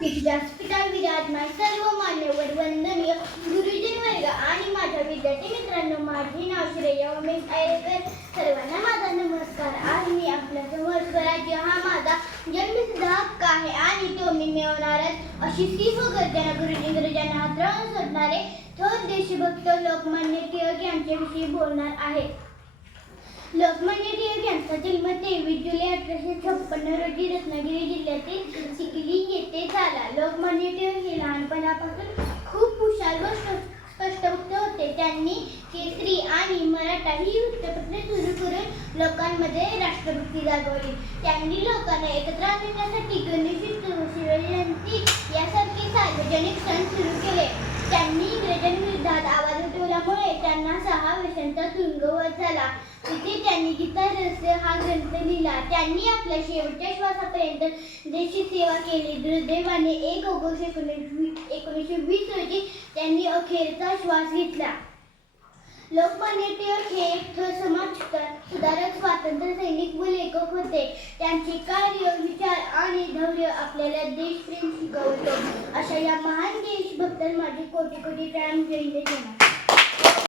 व्यासपीठावर विराजमान सर्व मान्यवर वंदनीय गुरुजन वर्ग आणि माझ्या विद्यार्थी मित्रांनो, माझे नाव श्रेया उमेश आयरेकर. सर्वांना माझा नमस्कार. आज मी आपल्यासमोर स्वराज्य हा माझा जन्मसिद्ध हक्क आहे आणि तो मी मिळवणारच अशी सिंह गर्जना इंग्रजांना हातरावून सोडणारे थोर देशभक्त लोकमान्य टिळक यांच्याविषयी बोलणार आहे. लोकमान्य टिळक यांचा जन्म 23 जुलै 1856 रोजी रत्नागिरी जिल्ह्यातील चिखली येथे झाला. लोकमान्य टिळक हे लहानपणापासून खूप हुशार व स्पष्टवक्ते होते. त्यांनी केसरी आणि मराठा ही वृत्तपत्रे सुरू करून लोकांमध्ये राष्ट्रभक्ती जागवली. त्यांनी लोकांना एकत्र आणण्यासाठी गणेश उत्सव, शिवजयंती यासारखे सार्वजनिक सण सुरू केले. त्यांनी इंग्रजांविरोधात आवाज उठवल्यामुळे त्यांना 6 वर्षांचा तुरुंगवास झाला. तिथे त्यांनी गीता रहस्य हा ग्रंथ लिहिला. त्यांनी आपल्या शेवटच्या श्वासापर्यंत देशाची सेवा केली. दुर्दैवाने 1 ऑगस्ट 1920 रोजी त्यांनी अखेरचा श्वास घेतला. लोकमान्य टिळक हे एक थोर समाज सुधारक, स्वातंत्र्य सैनिक व लेखक होते. त्यांचे कार्य, विचार आणि धैर्य आपल्याला देशप्रेम शिकवतो. अशा या महान देशभक्तांना माझे कोटी कोटी प्रेम. जय हिंद.